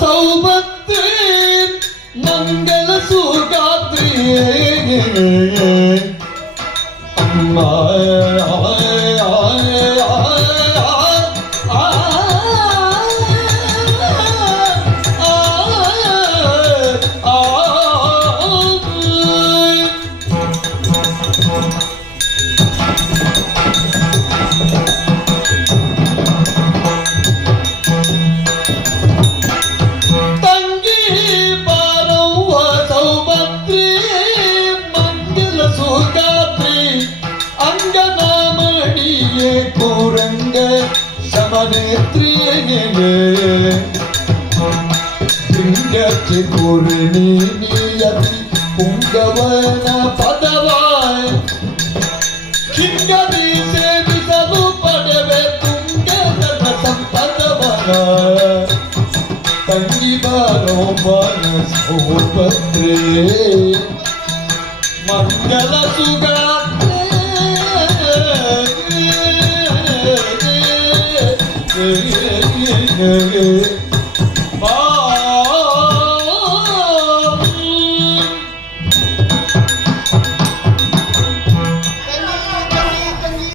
ಸೌಭತ್ರಿ ಮಂಗಲ ಸುಗಾತ್ರಿ ಅಮ್ಮ ಚಿಗುರಿಣಿ ನಿಯತಿ ಪುಂಗವನ ಪದವಾಯ ಕಿಂಗದಿ ಸೇವಿಸಲು ಪಡೆವೆ ತುಂಗದ ಸಂಪದವನ ತಂಗಿ ಬಾರೋ ಬನ ಸೌಭದ್ರೆ ಮಂಗಲ ಸುಗಾತ್ರೆ